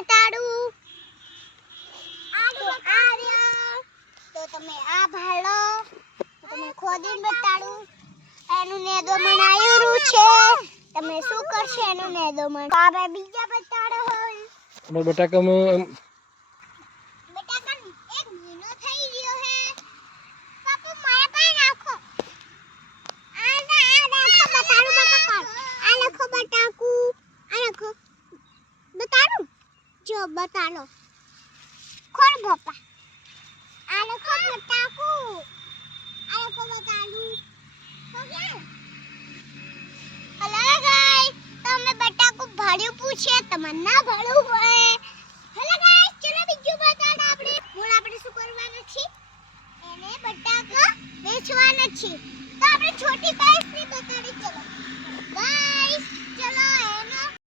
બતાડું. તો તમે આ ભાળો, તમે ખોદીને બતાડું. એનું નેદોમણ આયુરું છે. તમે શું કરશો એનું નેદોમણ? બાબા બીજા બતાડો હોય. અમાર બટાકામાં બટાકા એક મહિનો થઈ ગયો હે. પાપા મારા પાસે નાખો. આ નાખો બતાડું બટાકા. આ નાખો બટાકુ. આ નાખો બતાડું. જો બતાડો. ખોર ભપા. આ નાખો બટાકુ. આ નાખો બતાડું. હો ગયા? હલો ગાઈસ, તમે બટાકુ ભાડ્યું પૂછે તમને ના ભાડું હોય. હેલો ગાઈસ, ચલો બીજું બતાડ આપણે. મૂળ આપણે શું કરવાનું છે? એને બટાકા વેચવાના છે. તો આપણે છોટી ગાઈસ ને બતાડી દે.